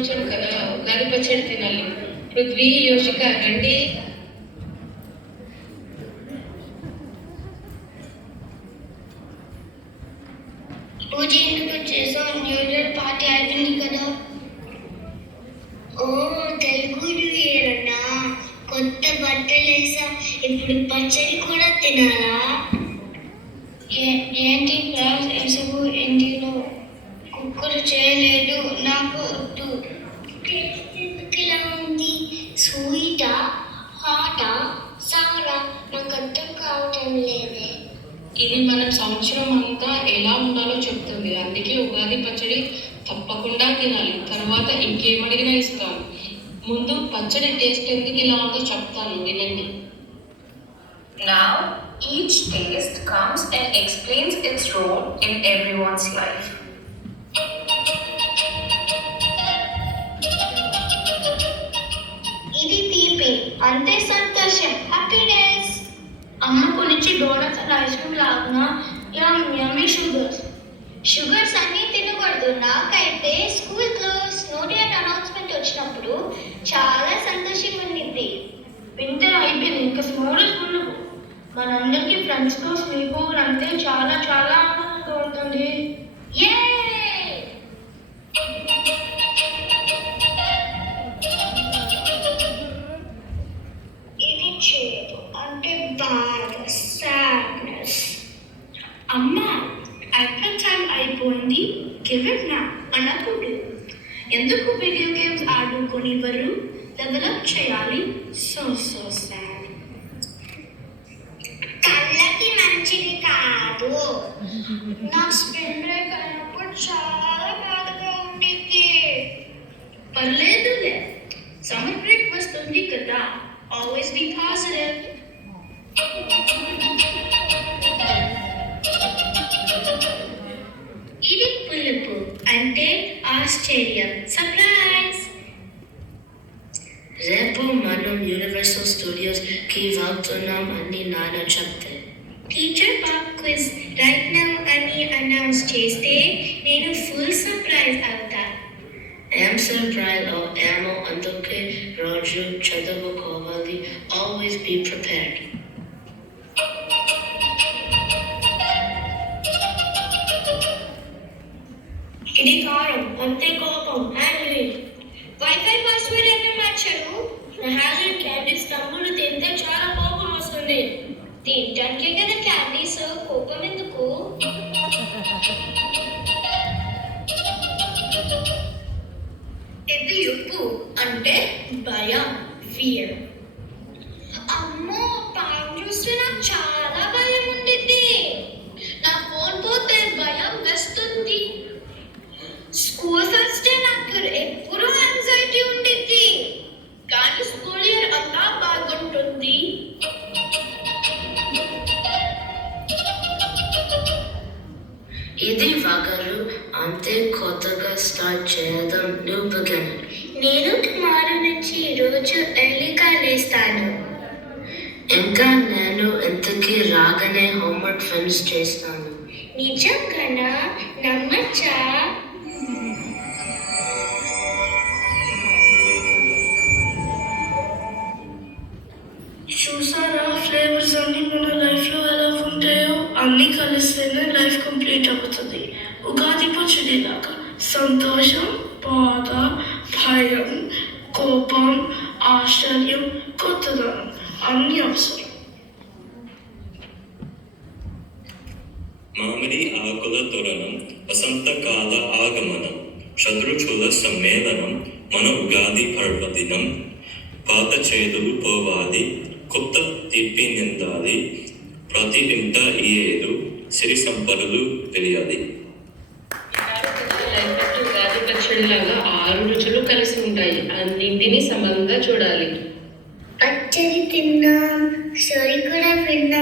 సంవత్సరం కదా ఉగాది పచ్చడి తినాలి. పృథ్వీ, యోషిక రండి. పూజ ఎందుకు చేసాం? న్యూ ఇయర్ పార్టీ అయిపోయింది కదా. ఓ తెలుగు న్యూ ఇయర్ అన్నా, కొత్త బట్టలు వేసా, ఇప్పుడు పచ్చడి కూడా తినాలా? ఏంటి క్లాస్ వేసవు? ఇంటిలో కుక్కలు చేయలేదు, నాకు వద్దు. ఇలా ఉంది, స్వీటా హాటా సారా నాకు అర్థం కావటం లేదే. ఇది మన సంవత్సరం అంతా ఎలా ఉండాలో చెప్తుంది. అందుకే ఉగాది పచ్చడి తప్పకుండా తినాలి. తర్వాత ఇంకేమడిగినా ఇస్తాను. ముందు పచ్చడి టేస్ట్ ఎందుకు ఇలా ఉందో చెప్తాను, వినండి. Now, each taste comes and explains its role in everyone's life. ఇది తీపి అంతే, సంతోషం, హ్యాపీనెస్. అమ్మ కొనిచ్చి డోనట్స్ అండ్ ఐస్ క్రీమ్ లాగా యమ్మీ షుగర్స్ అన్నీ తినకూడదు. నాకైతే స్కూల్ క్లోజ్ నోటియర్ అనౌన్స్మెంట్ వచ్చినప్పుడు చాలా సంతోషంగా ఉండింది. వింటర్ అయిపోయింది, ఇంకా స్మోడల్స్ ఉండవు. మనందరికీ ఫ్రెండ్స్తో స్లీప్ ఓవర్ అంటే చాలా చాలా ఆనందంగా ఉంటుంది. ఇది చేదు అంటే బాధ, సాడ్నెస్. అమ్మా యాక్టర్ టైం అయిపోయింది, గివ్ ఇట్ నా అనకూడదు. ఎందుకు వీడియో గేమ్స్ ఆడుకోనివ్వరు? డెవలప్ చేయాలి. So so sad. కళ్ళకి మంచిది కాదు. నా స్ప్రింగ్ బ్రేక్ అయినప్పుడు చాలా బాధగా ఉండింది. పర్లేదులే, సమ్మర్ బ్రేక్ వస్తుంది కదా. Always be positive. ఇది పులుపు అంటే ఆశ్చర్యం, సర్ప్రైజ్. రేపు మనం యూనివర్సల్ స్టూడియోస్కి వెళ్తున్నాం అని నాన్న చెప్తే, teacher pop quiz right now అని అనౌన్స్ చేస్తే నేను ఫుల్ సర్ప్రైజ్ అవుతా. ఏం సర్ప్రైజ్ ఏమో, అందుకే రోజు చదువుకోవాలి. Always be prepared. ఇది కారం అంతే, కోపం, యాంగ్రీ. వైఫై పాస్వర్డ్ ఎవరు మార్చారు? నా హ్యాజర్డ్ క్యాండీస్ తమ్ముడు తింటే చాలా కోపం వస్తుంది. తినటానికే కదా క్యాండీస్, కోపం ఎందుకు? ఇది ఉప్పు అంటే భయం, ఫియర్. అమ్మో, పాము చూస్తే నాకు చాలా భయం ఉండిద్ది. నా ఫోన్ పోతే భయం వేస్తుంది. స్కూల్ ఫస్ట్ డే నాకు ఎప్పుడు యాంగ్జైటీ ఉండిద్ది. కానీ స్కూల్ ఇయర్ అంతా బాగుంటుంది. ఇది వగరు అంతే, కొత్తగా స్టార్ట్ చేయడం న్యూ బిగినింగ్. నేను టుమారో నుంచి రోజు ఎర్లీగా లేస్తాను. ఇంకా నేను ఇంతకీ రాగానే హోంవర్క్ ఫినిష్ చేస్తాను. నిజంగానా? నమ్మచ్చా? చూసారా ఫ్లేవర్స్ అన్ని మన లైఫ్లో ఎలా ఉంటాయో? అన్నీ కలిస్తేనే లైఫ్ కంప్లీట్ అవుతుంది. ఉగాది పచ్చడి లాగా సంతోషం, బాధ, భయం, కోపం, ఆశ్చర్యం, కొత్తదనం అన్నీ అవసరం. మామిడి ఆకుల తోరణం, వసంతకాల ఆగమనం, షడ్రుచుల సమ్మేళనం, మన ఉగాది పర్వదినం. పాత చేదులు పోవాలి, కొత్త తీపి నిందాలి, ప్రతి ఇంట ఈ ఏడు సిరి సంపదలు తెలియాలి. ఉగాది పచ్చడి లాగా 6 రుచులు కలిసి ఉంటాయి. అన్నింటినీ సమంగా చూడాలి. పచ్చడి తిన్నాం, స్టోరీ కూడా విన్నాం.